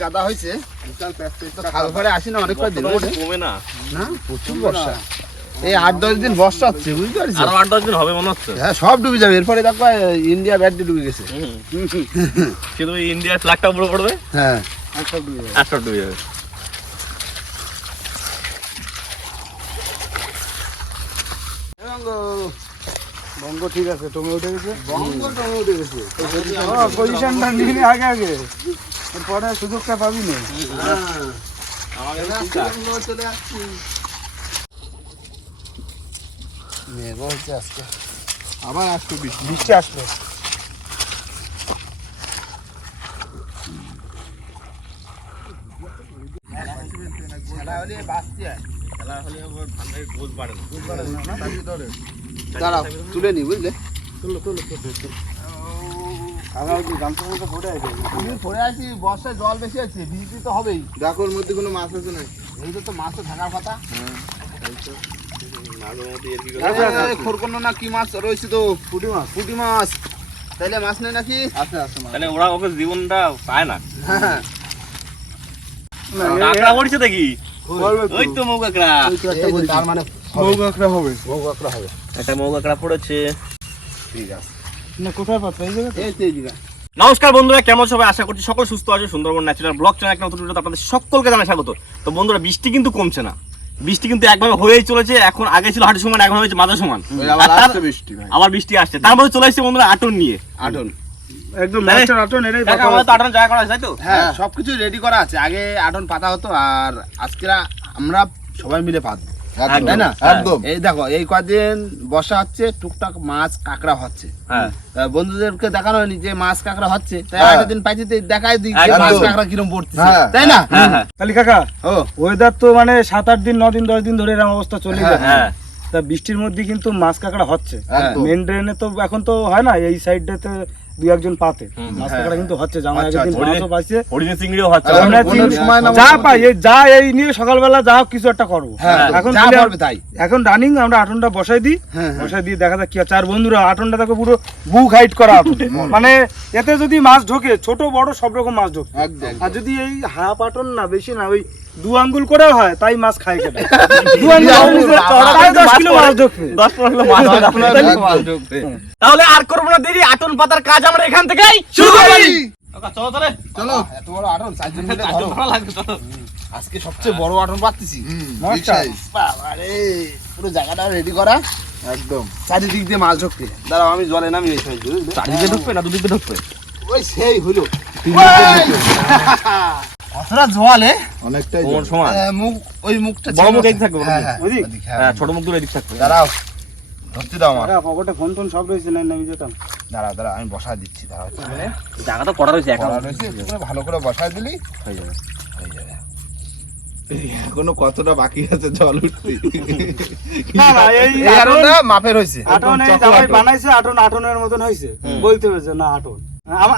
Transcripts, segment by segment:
কাদা হয়েছে। খাল ঘরে আসি না অনেক বুঝলে? কমে না। না? প্রচুর বর্ষা। এই আট দশ দিন বর্ষা হচ্ছে বুঝতে পারছি আরও আট দশ দিন হবে মনে হচ্ছে। হ্যাঁ সব ডুবে যাবে। এরপরে দেখো ইন্ডিয়া ব্যাট ডুবে গেছে। কিন্তু ওই ইন্ডিয়ার ফ্ল্যাগটা উপরে পড়বে? হ্যাঁ। আর সব ডুবে যাবে। বঙ্গ। ঠিক আছে তুমি উঠে গেছে। বঙ্গ টঙ্গ উঠে গেছে। পজিশনটা নিয়ে আগে আগে। এরপরে সুযোগটা পাবি না চলে আসছি মেঘ হচ্ছে আজকে। আবার আসতো বৃষ্টি। বৃষ্টি আসলো খেলা হলে বাঁচতে খেলা হলে আবার ঠান্ডায় গোল পারে না। দাঁড়াও তুলে নি বুঝলে? কি গামছা মতো পড়ে আছে। তুমি পড়ে আছি বর্ষায় জল বেশি আছে বৃষ্টি তো হবেই। দেখো ওর মধ্যে কোনো মাছ আছে না এই তো মাছ তো থাকার কথা। মাঝে মধ্যে এর কি এই খোরকন্ন না কি মাছ? রয়েছে তো। পুঁটি মাছ। পুঁটি মাছ। নেই নাকি? আছে আছে তাহলে ওরা ওকে জীবনটা পায় না। হ্যাঁ। কাঁকড়া পড়ছে দেখি। ওই তো? মৌ কাঁকড়া। তার মানে কাঁকড়া হবে। বউ কাঁকড়া হবে। একটা মৌ কাঁকড়া পড়েছে। ঠিক আছে। না কোথায় পাচ্ছ? এই জায়গায় এই এই দিকে নমস্কার বন্ধুরা কেমন সবাই? আশা করছি সকল সুস্থ আছে। সুন্দরবন ন্যাচারাল ব্লগ চ্যানেল একটা নতুন ভিডিওতে আপনাদের সকলকে জানাই স্বাগত। তো বন্ধুরা বৃষ্টি কিন্তু কমছে না। বৃষ্টি কিন্তু একভাবে হয়েই চলেছে। এখন আগে ছিল হাঁটু সমান এখন হয়েছে মাথা সমান। আবার তার- আসছে বৃষ্টি ভাই। বৃষ্টি আসছে। তার মধ্যে চলে এসেছে বন্ধুরা আটন নিয়ে। আটন। একদম আটন এটাই আমাদের আটন জায়গা করা আছে তাই তো? হ্যাঁ সবকিছু রেডি করা আছে। আগে আটন পাতা হতো আর আজকে আমরা সবাই মিলে পাতবো তাই না? একদম। এই দেখো এই কদিন বর্ষা হচ্ছে টুকটাক মাছ কাঁকড়া হচ্ছে। হ্যাঁ। বন্ধুদেরকে দেখানো হয়নি যে মাছ কাঁকড়া হচ্ছে। তাই হ্যাঁ। আগের দিন পাইতে দেখাই দিই যে মাছ কাঁকড়া কিরম পড়তেছে। হ্যাঁ। তাই না? হ্যাঁ হ্যাঁ। তাহলে কাকা ও। ওয়েদার তো মানে সাত আট দিন ন দিন দশ দিন ধরে এরকম অবস্থা চলে হ্যাঁ, যাচ্ছে হ্যাঁ। তা বৃষ্টির মধ্যে কিন্তু মাছ কাঁকড়া হচ্ছে। মেন ড্রেনে তো এখন তো হয় না এই সাইডটাতে দুই একজন পাতে। মাছ হ্যাঁ। কিন্তু হচ্ছে জামাই আচ্ছা। মাছও পাইছে। চিংড়িও হচ্ছে। আমরা যা পাই এই যা এই নিয়ে সকালবেলা যা কিছু একটা করব। হ্যাঁ এখন তাই। এখন রানিং আমরা আটনটা বসাই দিই। হ্যাঁ। বসাই দিয়ে দেখা যাক কি হচ্ছে আর বন্ধুরা আটনটা দেখো পুরো বুক হাইট করা মানে এতে যদি মাছ ঢোকে ছোট বড় সব রকম মাছ ঢোকে। একদম। আর যদি এই হাফ আটন না বেশি না ওই দু আঙ্গুল করে হয় তাই মাছ খায় কেটে। দু আঙ্গুল দশ মাছ কিলো মাছ ঢোকবে দশ পনেরো মাছ ঢুকবে। তাহলে আর করব না দেরি আটন পাতার কাজ আমরা এখান থেকেই শুরু করি। চলো তাহলে। চলো। এত বড় আটন চারজন মিলে ভালো লাগবে, চলো। আজকে সবচেয়ে বড় আটন পাচ্ছি পুরো জায়গাটা রেডি করা। একদম। চারিদিক দিয়ে মাছ ঢুকতে দাঁড়াও আমি জলে নামি চারিদিকে ঢুকবে না দুদিকে ঢুকবে? ওই সেই হলো। অনেকটাই কোমর। সমান? মুখ ওই মুখটা বড় মুখ। থাকবে, হ্যাঁ। হ্যাঁ, হ্যাঁ হ্যাঁ। ছোট মুখ দূরে এদিক থাকবে দাঁড়াও। ধরতে দাও আমার। পকেটে ফোন টোন সব রয়েছে না আমি যেতাম দাঁড়াও দাঁড়াও আমি বসা দিচ্ছি দাঁড়াও। জায়গা তো করা রয়েছে কড়া রয়েছে ভালো করে বসাই দিলি হয়ে যাবে। হয়ে যাবে। এখনও কতটা বাকি আছে জল উঠতে? না না এই আটনটা মাপের হয়েছে। আটন এই বানাইছে আটন আটনের মতন হয়েছে। বলতে হয়েছে না আটন।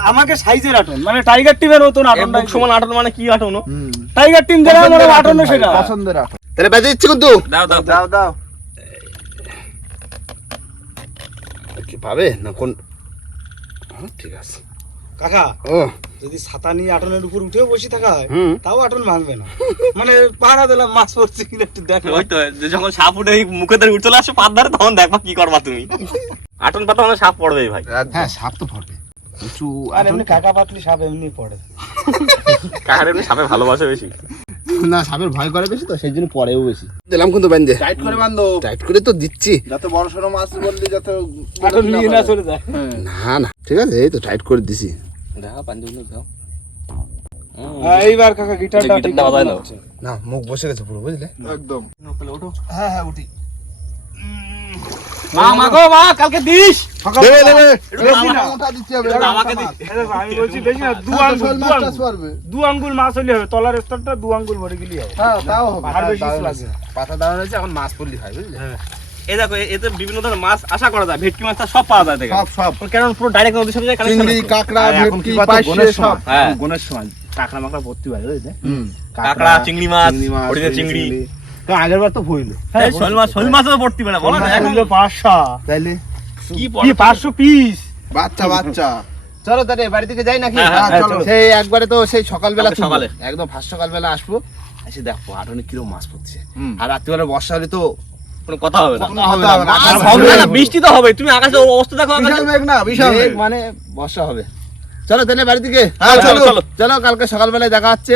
আমাকে সাইজের আটন মানে টাইগার টিমের মতন আটন মুখ সমান আটন মানে কি আটন টাইগার টিম যারা মানে আটন সেটা। পছন্দের আটন। তাহলে দিচ্ছি কিন্তু। দাও দাও। দাও দাও। কি পাবে? না কোন হ্যাঁ, ঠিক আছে। কাকা ও। যদি ছাতা নিয়ে আটনের উপর উঠেও বসে থাকা হয় তাও আটন ভাঙবে না। মানে পাহারা দিলাম মাছ পড়ছে কিনা একটু দেখো ওই তো যখন সাপ উঠে মুখে ধরে উঠে চলে আসে পাত ধরে তখন দেখবা কি করবা তুমি। আটন পাতা মানে সাপ পড়বে ভাই। হ্যাঁ সাপ তো পড়বে উঁচু আর এমনি কাকা পাতলি সাপ এমনি পড়ে। কাকার এমনি সাপে ভালোবাসে বেশি। না সাপের ভয় করে বেশি তো সেই জন্য পরেও বেশি। দিলাম কিন্তু বান্ধে টাইট করে বান্ধো টাইট করে তো দিচ্ছি। যত বড় সড়ো মাছ বললি যত নিয়ে না চলে যায়। না না ঠিক আছে এই তো টাইট করে দিছি। দেখা পাঞ্জাবি দাও। হ্যাঁ, এইবার কাকা গিটারটা গিটারটা ঠিক বাজায় নাও। না মুখ বসে গেছে পুরো বুঝলে? একদম। হ্যাঁ হ্যাঁ উঠি। মা মা গো মা কালকে দিস। দেবে দেবে। বেশি না। মোটা দিতে হবে এটা আমাকে দিস আমি বলছি বেশি না দু হ্যাঁ, আঙ্গুল দু আঙ্গুল। দু আঙ্গুল মাছ হলে হবে তলার স্তরটা দু আঙ্গুল ভরে গেলেই হবে। হ্যাঁ তাও হবে। আর বেশি লাগে পাতা দাঁড়ানো হয়েছে এখন মাছ পড়লি হয় বুঝলে? এই দেখো এতে বিভিন্ন ধরনের মাছ আশা করা যায় ভেটকি মাছ সব পাওয়া যায় দেখো সব সব। কারণ পুরো ডাইরেক্ট নদীর সাথে চিংড়ি কাঁকড়া ভেটকি গনের হ্যাঁ। সময় কাঁকড়া মাকড়া ভর্তি হয় বুঝলে? কাঁকড়া চিংড়ি মাছ চিংড়ি। আগের বার তো ভইলো এই শোল মাছ শোল মাছও পড়তে পারে বলো না। এখন পাঁচশো। তাইলে? কি কি পাঁচশো পিস। বাচ্চা বাচ্চা। চলো তাহলে বাড়ি থেকে যাই নাকি? হ্যাঁ, হ্যাঁ, হ্যাঁ, চলো। সেই একবারে তো সেই সকালবেলা কালকে তুলবো। সকালে। একদম ফার্স্ট সকালবেলা আসব। এসে দেখো আটনে কিলো মাছ পড়ছে। আর রাত্রিবেলা বর্ষা হলে তো কোনো কথা হবে না। বৃষ্টি তো হবে তুমি আকাশের অবস্থা দেখো আকাশে। মানে বর্ষা হবে। চলো তাহলে বাড়ি থেকে। হ্যাঁ, চলো। চলো। চলো। কালকে সকালবেলায় দেখা হচ্ছে।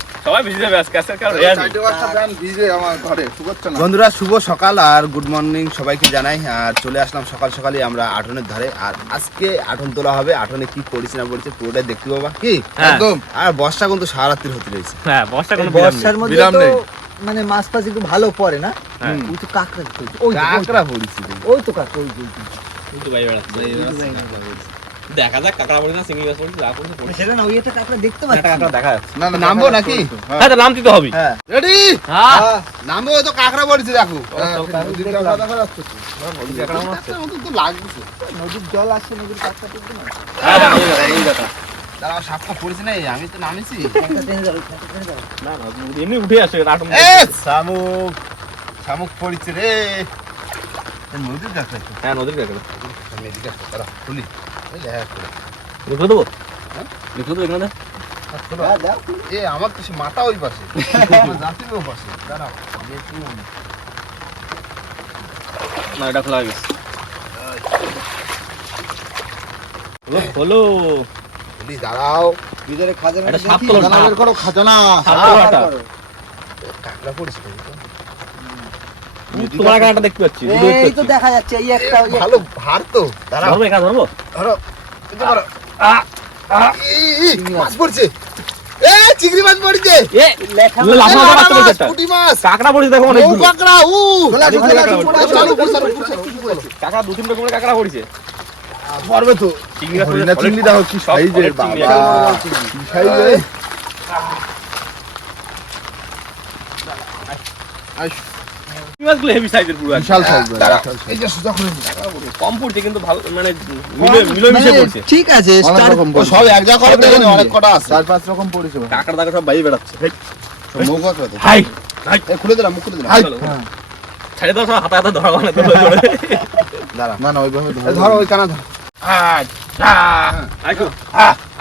সবাই ভিজে যাবে আজকে আজকে কারণ রেয়ার নেই। সাইডে একটা প্যান্ট ভিজে আমার ঘরে না। বন্ধুরা শুভ সকাল আর গুড মর্নিং সবাইকে জানাই। আর চলে আসলাম সকাল সকালই আমরা আটনের ধারে। আর আজকে আটন তোলা হবে। আটনে কি করেছি না করেছে পুরোটাই দেখতে পাবা। কি? হ্যাঁ। একদম। আর বর্ষা কিন্তু সারা রাত্রি হতে রয়েছে। হ্যাঁ বর্ষা কোনো বর্ষার মধ্যে। মানে মাছ ফাছ একটু ভালো পড়ে না? হ্যাঁ। ওই তো কাঁকড়া ওই তো, ওই তো, কাঁকড়া পড়েছি। ওই তো কাঁকড়া ওই তো, ওই তো। কিন্তু বাইরে বেড়াচ্ছে। দেখা যাক কাকড়া পড়ে না সিঙ্গি গাছ পড়ে যা পড়ছে পড়ে সেটা না ওই একটা দেখতে পাচ্ছি। কাকড়া দেখা যাচ্ছে। না না নামবো নাকি? হ্যাঁ। হ্যাঁ তো নাম দিতে হবে। হ্যাঁ। রেডি হ্যাঁ। নামবো তো কাঁকড়া পড়েছে দেখো। হ্যাঁ, নদীর কাঁকড়া দেখা যাচ্ছে তো। কাঁকড়ার মতন তো লাগছে। নদীর জল আসছে নদীর কাঁকড়া তুলবে না দাঁড়াও সাপটা পড়েছে না আমি তো নামেছি। না না এমনি উঠে আসে এ শামুক শামুক পড়েছে রে। নদীর কাঁকড়া হ্যাঁ নদীর কাকড়া। তুলি করে। লিখে দেবো। লিখে দেবো? এখানে? এ আমার তো মাথা ওই পাশে। আমার ওই পাশে। দাঁড়াও না এটা খোলা গেছে। হলো হলো দাঁড়াও। ভিতরে খাজা একটা মেরে সাপ দেখি। তোলো খাজানা খাজানা। কাঁকড়া পড়েছে। তোমার কাকড়াটা দেখতে পাচ্ছি এই তো দেখা যাচ্ছে এই একটা ভালো ভার তো ধরবো এখানে ধরবো ধরো এই যে ধরো। ই, ই, মাছ পড়ছে। এ চিংড়ি মাছ পড়ছে। এ মাছ, পড়েছে পুঁটি মাছ। কাকড়া পড়েছে দেখো কাঁকড়া উ। কাঁকড়া দু তিন রকমের কাকড়া পড়েছে। পড়বে তো। চিংড়ি গাছ হরিণা পড়েছে, চিংড়ি দেখো কি সাইজের বাবা। কি সাইজের চিংড়ি মাছগুলো হেভি সাইজের পুরো আছে। বিশাল সাইজ দাঁড়াও। বিশাল size। এই যে সোজা করে নি। কম পড়ছে কিন্তু ভালো মানে মিলে মিশে মানে পড়ছে। ঠিক আছে। সব এক জায়গা করে দেখেন অনেক কটা আছে। চার পাঁচ রকম পড়েছে কাকড়া দাকড়া সব বাইরে বেড়াচ্ছে। সব মৌ কাঁকড়া তো হাই খুলে দিলাম মুখ খুলে দিলাম। হ্যাঁ। দাও সব হাতে হাতে ধরা মানে ধরে ধরে। দাঁড়া না না ওইভাবে ধরো ওই কানা ধরো আসো।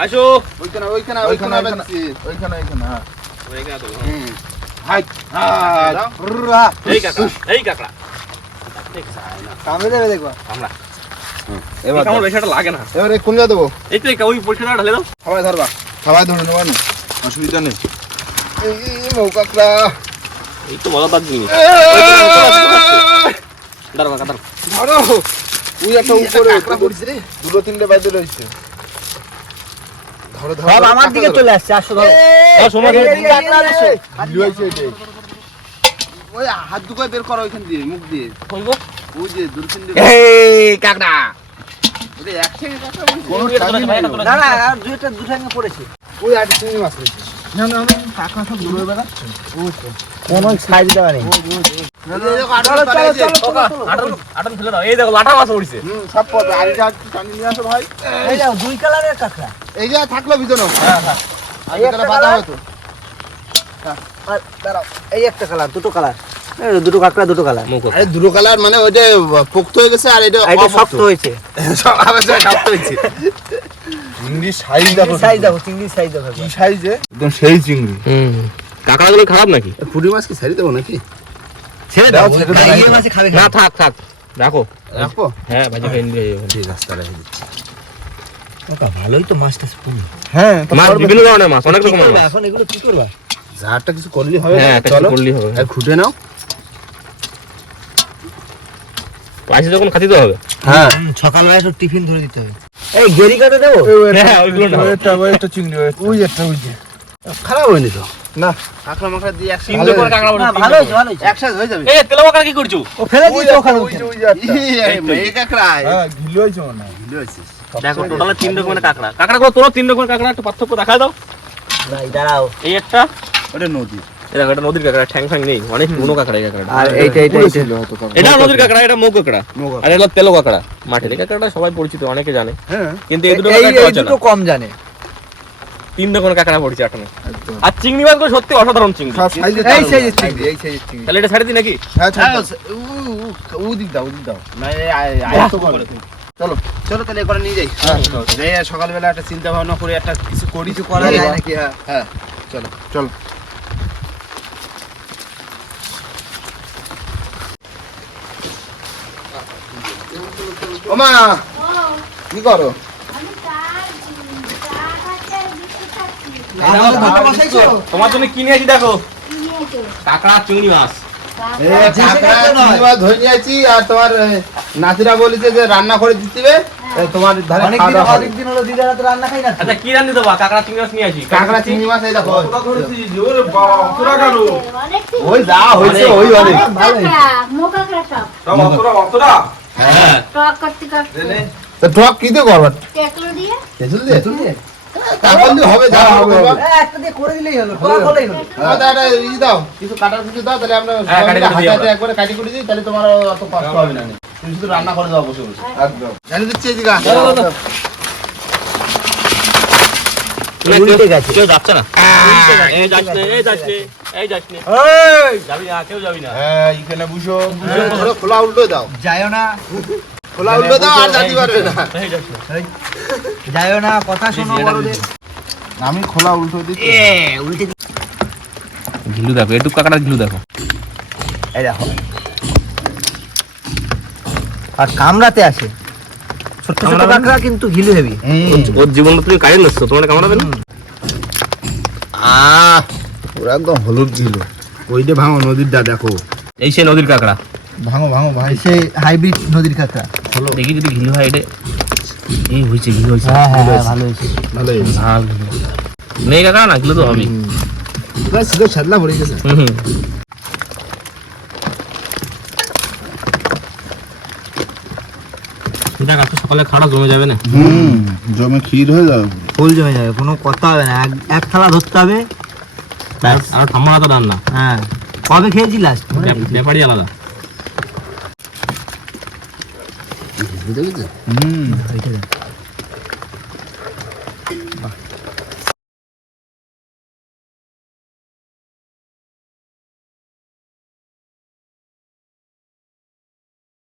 আসো। ওইখানে ওইখানে ওইখানে ওইখানে ওইখানে ওইখানে ওইখানে হ্যাঁ। হাই হাই হুররা, এই কাকড়া এই কাকড়া কামড়ে দেবে দেখবা এবার আমার বেশি একটা লাগে না এবারে কোন যা দেবো এই তো ওই পরীক্ষাটা ঢালে দাও ধরবা সবাই ধরে নেবা না অসুবিধা নেই এই কাঁকড়া এই তো মজাদার জিনিস দাঁড়াও কাকড়া ধরো ওই একটা উপরে কাঁকড়া রে দুটো তিনটে বাইরে রয়েছে সব আমার দিকে চলে আসছে আসো কাঁকড়া ওই হাত দুকো বের করো ওইখান দিয়ে মুখ দিয়ে। কইব ওই যে দূর দিয়ে। এই কাকড়া। ওরে একসঙ্গে কাঁকড়া পড়ছে কোন। না না আর দুইটা দুঠাঙ্গে পড়েছে। ওই আট চিংড়ি মাছ না না কাকা সব দূরে বেড়াচ্ছে। কোন সাইজ দেওয়া নেই। এই দেখো লাঠা মাছ পড়ছে হুম সব পড়বে আর যা টানি নিয়ে আসো ভাই। এই যাও দুই কালারের কাঁকড়া। এই যে থাকল ভিতরে। হ্যাঁ হ্যাঁ। আর এই একটা কালার দুটো কালার। দুটো কাঁকড়া দুটো কালার মুখ আরে দুটো কালার মানে ওইটা পোক্ত হয়ে গেছে আর এটা এটা শক্ত হয়েছে। সব আবার শক্ত হয়েছে। চিংড়ি সাইজ দেখো সাইজ দেখো চিংড়ির সাইজ দেখো কি সাইজে একদম সেই চিংড়ি। হুম। কাকড়াগুলো খারাপ নাকি? পুরি মাছ কি ছাড়ি দেবো নাকি? ছেড়ে দাও, ছেড়ে দাও, ইয়ে। মাছে খাবে না থাক থাক। রাখো। রাখব? হ্যাঁ ভাজি খাই নিয়ে ঠিক আছে তাহলে রেখে দিচ্ছি। কাকা ভালোই তো মাছটা স্পুন হ্যাঁ মাছ বিভিন্ন ধরনের মাছ অনেক রকমের মাছ। এখন? এগুলো কি করবা? ঝাড়টা কিছু করলি হবে হ্যাঁ, চলো। করলেই হবে। আর খুঁটে নাও। পাইছে যখন খাতি তো হবে। হ্যাঁ। সকালবেলা সব টিফিন ধরে দিতে হবে। এই গেরি কাটে দেবো? হ্যাঁ ওইগুলো না ওইটা ওইটা চিংড়ি ওই একটা ওই যে। খারাপ হয়নি তো? না। কাঁকড়া মাকড়া দিয়ে একসাথে তিনটে করে কাঁকড়া বড় ভালো হয়েছে ভালো হয়েছে। একসাথে হয়ে যাবে। এই তেলা কাঁকড়া কি করছ? ও ফেলে ওই ওখানে ওই যে ওই যে এই কাঁকড়া হ্যাঁ ঘিলু হয়েছে ভুলে দেখো টোটালে তিন রকমের কাঁকড়া। কাঁকড়া গুলো তোর তিন রকমের কাঁকড়া একটু পার্থক্য দেখা দাও। ভাই দাঁড়াও। এই একটা। ওটা নদী। এটা একটা নদীর কাঁকড়া ঠ্যাং ফ্যাং নেই। অনেক পুরনো কাঁকড়া এই কাঁকড়াটা। আর এইটা এইটা এইটা। এটা নদীর কাঁকড়া এটা মৌ কাঁকড়া। আর এটা তেলো কাঁকড়া মাঠের। কাঁকড়াটা সবাই পরিচিত অনেকে জানে। হ্যাঁ। কিন্তু এই। দুটো কম জানে। তিন রকমের কাঁকড়া পড়ছে আটনে আর চিংড়ি মাছগুলো সত্যি অসাধারণ চিংড়ি সব সাইজে এই সাইজের চিংড়ি এই সাইজের চিংড়ি হ্যাঁ, তাহলে এটা ছাড়ে দিই নাকি হ্যাঁ ছাড় ও দিক দাও দিক দাও না আয়- আয় তো করো। চলো চলো তাহলে করে নিয়ে যাই হ্যাঁ, সকালবেলা একটা চিন্তা ভাবনা করে একটা কিছু করি কিছু করা যায় নাকি হ্যাঁ হ্যাঁ চলো চলো ও কি করো আমি চার চা খাচ্ছে আর বিস্কুট খাচ্ছি আমাদের দুটো বসাইছো তোমার জন্য কিনে আছি দেখো? কাঁকড়া চিংড়ি মাছ। আর তোমার নাতিরা বলেছে যে রান্না করে দিতে তোমার ধারে হলো দিদার হাতে রান্না খাই না। আচ্ছা কি রান্না দেবো? কাঁকড়া চিংড়ি মাছ নিয়ে আসি। কাঁকড়া চিংড়ি মাছ এই দেখো। অনেক ঠিক ওই যা হয়েছে ওই অনেক। কাঁকড়া মোকা কাঁকড়া হ্যাঁ। টক করতে করতে। তা টক কি দিয়ে। করবা দিয়ে? দিয়ে? হবে যা হবে হবে হ্যাঁ, একটা দিয়ে করে দিলেই হলো হলেই হলো। ই দাও। কিছু কাটার কিছু দাও তাহলে আমরা হ্যাঁ, কাটি হাতে একবারে কাটি করে দিই তাহলে তোমার অত কষ্ট হবে না। তুমি শুধু রান্না করে দাও বসে বসে। একদম। জানি দিচ্ছি এদিকে আস। উল্টে গেছে। কেউ যাচ্ছে না? এই যাচ্ছে না, এই যাচ্ছে না, এই যাচ্ছে না। যাবি না কেউ যাবি না। হ্যাঁ এখানে বুঝো খোলা উল্টো দাও। যাইও না। খোলা উল্টো দাও আর জাতি পারবে না। যাইও না কথা শোনো বড়দের। আমি খোলা উল্টো দিচ্ছি। এ উল্টে ঘিলু দেখো ঘিলু দেখো। এই দেখো। আর কামড়াতে আসে। ছোট কাঁকড়া কিন্তু ঘিলু হেবি। ওর জীবন তুমি কারেন্ট নিচ্ছ তোমার কামড়াবে না? আহ! পুরো একদম হলুদ দিল ওইটা ভাঙো নদীরটা দেখো। এই সেই নদীর কাঁকড়া। ভাঙো ভাঙো ভাই সে হাইব্রিড নদীর কাঁকড়া। দেখি যদি ঘিলু হয় এটা। এই হয়েছে ঘিলু হয়েছে। হ্যাঁ হ্যাঁ হ্যাঁ, ভালো হয়েছে। ভালো। নেই কাঁকড়া না তো শুধু ছাদলা পড়ে গেছে। হুম হুম। দেখ আজকে সকালে খাড়া জমে যাবে না? হুম জমে ক্ষীর হয়ে যাবে। ফুল জমে যাবে কোনো কথা হবে না। এক- এক থালা ধরতে হবে। আর ঠাম্মা হাতে রান্না। হ্যাঁ। কবে খেয়েছি লাস্ট ব্যাপারই আলাদা। হুম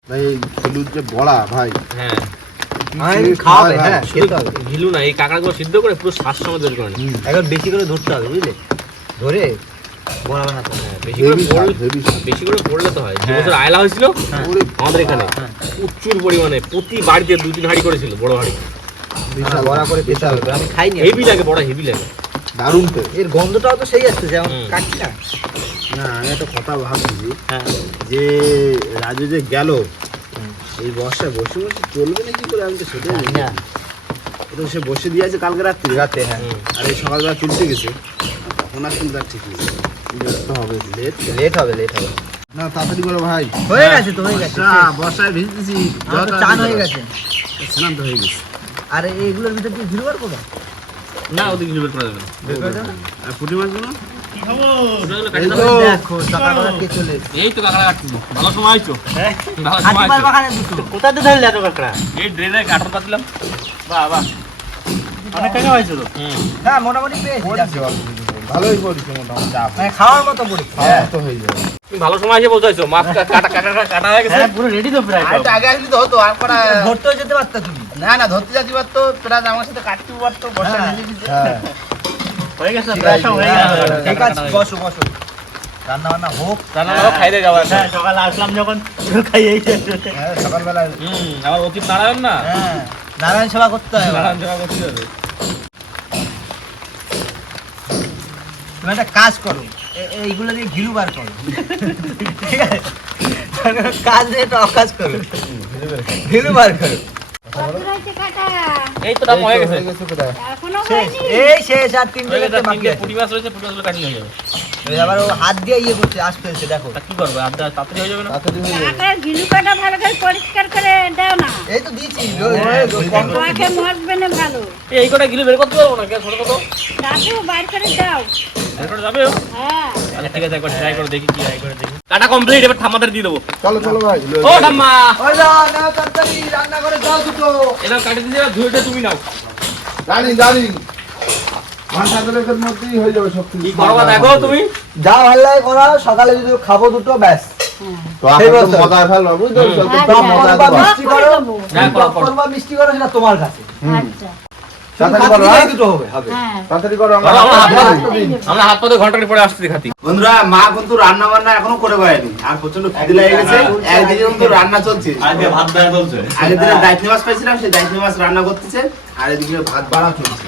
ভাই হলুদ যে বড়া ভাই হ্যাঁ খাওয়াবে হ্যাঁ খেতে হবে ঘিলু না এই কাঁকড়াগুলো সিদ্ধ করে পুরো শ্বাস সময় বের করে একবার বেশি করে ধরতে হবে বুঝলে ধরে না তো। বেশি করে পড়লে বেশি করে পড়লে তো হয়। যে বছর আয়লা হয়েছিল আমাদের এখানে। প্রচুর পরিমাণে প্রতি বাড়িতে দু তিন হাঁড়ি করেছিল বড় হাঁড়ি। হ্যাঁ, বড়া করে খেতে হবে আমি খাইনি হেভি লাগে বড় হেভি লাগে। দারুণ তো। এর গন্ধটাও তো সেই আসছে যেমন কাটছি না। না আমি একটা কথা ভাবছি। হ্যাঁ। যে রাজু যে গেল এই বর্ষায় বসে বসে চলবে না কি করে আমি তো সেটাই না। তো সে বসে দিয়ে আছে কালকে রাত্রি। রাতে হ্যাঁ। আর এই সকালবেলা তুলতে গেছে। তখন আর কিন্তু আর ঠিক নেই। তো হবে লেট লেট হবে লেট হবে। না তাড়াতাড়ি করো ভাই। হয়ে গেছে তো হয়ে গেছে। বর্ষা বর্ষায় ভিজতেছি। চান হয়ে গেছে। স্নান তো হয়ে গেছে। আর এইগুলোর ভিতর ঘিরু বার করব না ওদিকে বের করা যাবে না। আর পুঁটি মাছগুলো কে হুম। হ্যাঁ মোটামুটি। ভালোই পড়েছে মোটামুটি। মানে খাওয়ার মতো পড়ি খাওয়া তো হয়ে যাবে। ভালো সময় এসে মাছ কাটা কাটা কাটা হয়ে গেছে? হ্যাঁ পুরো রেডি তো প্রায় আর আগে আসলে তো হতো আর ধরতেও যেতে পারতা তুমি? না না ধরতে যাচ্ছি পারতো প্রায় আমার সাথে কাটতে পারতো হ্যাঁ। ভিজে হ্যাঁ। হয়ে। গেছে প্রায় সব হয়ে হ্যাঁ, গেছে ঠিক আছে বসো বসো। রান্না বান্না হোক রান্না করো খাইতে যাব হ্যাঁ সকালে আসলাম যখন খাইয়ে হ্যাঁ সকালবেলা হুম আমার অতীত নারায়ণ না? হ্যাঁ নারায়ণ সেবা করতে হয় নারায়ণ সেবা করতে হবে। তুমি একটা কাজ করো। এইগুলো দিয়ে ঘিলু বার করো। ঠিক আছে? কাজ দিয়ে একটা অকাজ করো। ঘিলু বার করো। কাটা এই তো দাম হয়ে গেছে। এখনও শেষ। হয়নি। এই শেষ আর তিন জায়গাতে বাকি আছে। পুঁটি মাছ রয়েছে পুঁটি মাছগুলো কাটিয়ে হয়ে যাবে। আবার ও হাত দিয়ে ইয়ে করছে আশ ফেলছে দেখো। তা কি করবে? আর তাড়াতাড়ি হয়ে যাবে না? কাকার গিলু কাটা ভালো করে পরিষ্কার করে দাও না। এই তো দিয়েছি মরবে না ভালো। এই কটা গিলে বের করতে পারব না? কে ছোট ছোট দাদু বাইর করে দাও। যাবে হ্যাঁ আচ্ছা ঠিক আছে একবার ট্রাই করে দেখি কি ট্রাই করে দেখি। কাটা কমপ্লিট এবার ঠাম্মাদের দিয়ে দেবো। চলো চলো ভাই ও ঠাম্মা। ওই নাও তাড়াতাড়ি, রান্না করে দাও দুটো। এবার কাটি দিয়ে ধুয়ে তুমি নাও। জানি জানি ঘণ্টা মধ্যেই হয়ে যাবে সব কিছু। কি দেখো তুমি? যা ভালো লাগে করা সকালে যদি খাব দুটো ব্যাস। মিষ্টি করো সেটা তোমার কাছে। আমার আমরা হাত পাতে ঘণ্টার পরে আসতে খাতি। বন্ধুরা মা কিন্তু রান্না বান্না এখনও করে পারেনি আর প্রচণ্ড খিদে লেগে গেছে। একদিকে কিন্তু রান্না চলছে। আগের দিনে দায়িত্ব মাছ পাইছিলাম সেই দায়িত্ব মাছ রান্না করতেছে। আর এদিকে ভাত বাড়া চলছে।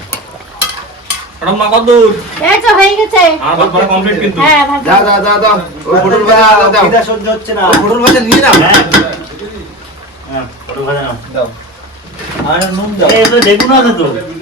তো হয়ে হ্যাঁ দাও নিয়ে নাও। আর নুন দাও। দাও, দেখ আগে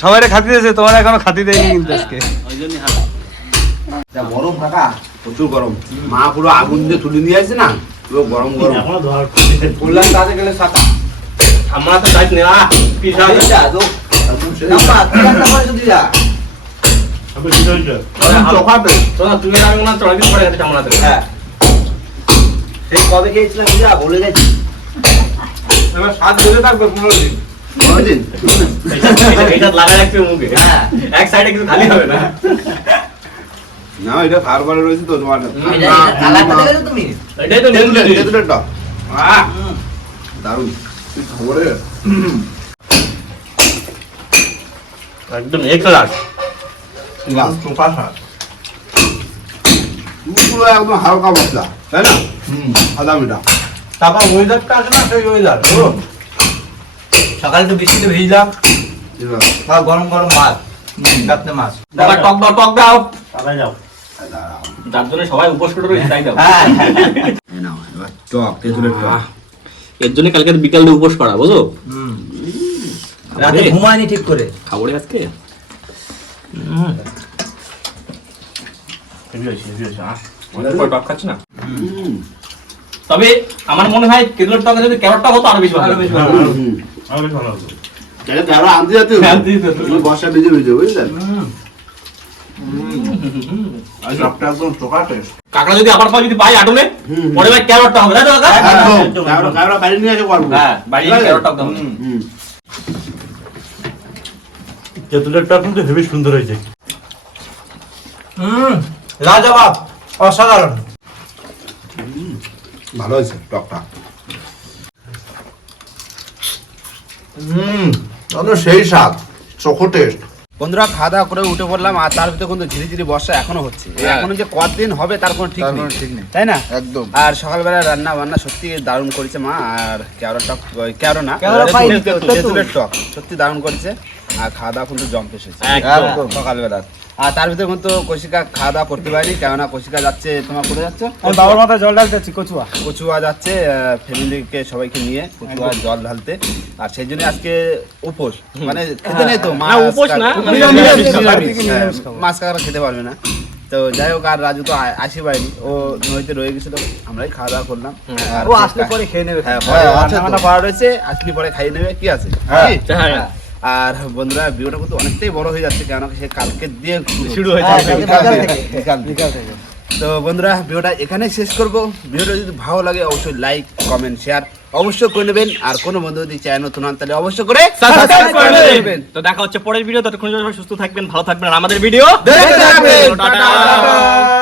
সবাই খাতি দিয়েছে তোমার এখনও খাতি দেয়নি কিন্তু আজকে। গরম কাকা প্রচুর গরম। মা পুরো আগুন দিয়ে তুলে নিয়ে আসছে না? পুরো গরম গরম। বললাম তাতে গেলে সাতা আমরা তো চাইছি না আহ পিঠা দিদা তো। নাম্বা কি রান্না করেছ দিদা চোখাতে। তোরা তুমি আর আমি মনে হয় আমরা হ্যাঁ। সেই কবে খেয়েছিলাম দিদা বলে গেছি। এবার স্বাদ বেড়ে থাকবে পনেরো দিন। হ্যাঁ। না। এটা রয়েছে তো তোমার। দারুণ। খবরে? একদম এক লাখ। পুরো একদম হালকা মশলা তাই না? সাদা মিঠা তারপর ওয়েদারটা আছে না সেই ওয়েদার সকালে তো বৃষ্টিতে ভিজলাম। আর গরম গরম মাছ কাতলে মাছ। বাবা টক দাও টক দাও। যার জন্য সবাই উপোস করে রয়েছে তাই দাও হ্যাঁ এই নাও, এবার টক তেঁতুলের টক। এর জন্য কালকে বিকালে উপোস করা বুঝো রাতে ঘুমায়নি ঠিক করে। খাব আজকে। টক খাচ্ছি না। হুম। তবে আমার মনে হয় কেদুলের টকে যদি ক্যারট টক হতো আরও বেশি ভালো আরও আনতে যেতে বর্ষা ভিজে ভিজে বুঝলেন। কাঁকড়া যদি আবার যদি পাই পরে ভাই ক্যারটটা হবে। তো নিয়ে করব। হ্যাঁ বাড়ি। তেঁতুলেরটা কিন্তু হেভি সুন্দর হয়েছে। হুম অসাধারণ। ভালো হয়েছে টকটা। হুম, সেই স্বাদ চোখো টেস্ট বন্ধুরা খাওয়া দাওয়া করে উঠে পড়লাম আর তার ভিতরে কিন্তু ধীরে ধীরে বর্ষা এখনও হচ্ছে হ্যাঁ। এখনও যে কতদিন হবে তার কোনো ঠিক নেই ঠিক নেই। তাই না একদম আর সকালবেলা রান্না বান্না সত্যি দারুণ করেছে মা আর কেওড়া টক কেওড়া না। তেঁতুলের টক সত্যি দারুণ করেছে আর খাওয়া দাওয়া কিন্তু জমতে এসেছে একদম। সকালবেলা। আর তার ভিতরে কিন্তু কৌশিকা খাওয়া দাওয়া করতে পারিনি কেননা কৌশিকা যাচ্ছে তোমার কোথায় যাচ্ছে? আমি বাবার মাথায় জল ঢালতেছি কচুয়া। কচুয়া যাচ্ছে ফ্যামিলিকে সবাইকে নিয়ে কচুয়া জল ঢালতে। আর সেই জন্য আজকে উপোস। মানে খেতে নেই তো মাছ উপোস না, কাঁকড়া- মানে হ্যাঁ। মাছ কাঁকড়া খেতে পারবে না। তো যাই হোক আর রাজু তো আসি পারেনি। ও নদীতে রয়ে গেছিল আমরাই খাওয়া দাওয়া করলাম। আর ও আসলে পরে খেয়ে নেবে। হ্যাঁ পরে হ্যাঁ, রান্না রয়েছে আসলে পরে খাইয়ে নেবে কি আছে? হ্যাঁ। হ্যাঁ। আর বন্ধুরা ভিডিওটা কিন্তু অনেকটাই বড় হয়ে যাচ্ছে কেন সে কালকে দিয়ে শুরু হ্যাঁ। বিকাল থেকে। তো বন্ধুরা ভিডিওটা এখানে শেষ করব ভিডিওটা যদি ভালো লাগে অবশ্যই লাইক কমেন্ট শেয়ার অবশ্যই করে নেবেন আর কোনো বন্ধু যদি চায় নতুন হন তাহলে অবশ্যই করে সাবস্ক্রাইব করে দেবেন তো দেখা হচ্ছে পরের ভিডিও ততক্ষণ সুস্থ থাকবেন ভালো থাকবেন আর আমাদের ভিডিও দেখতে থাকবেন। টাটা।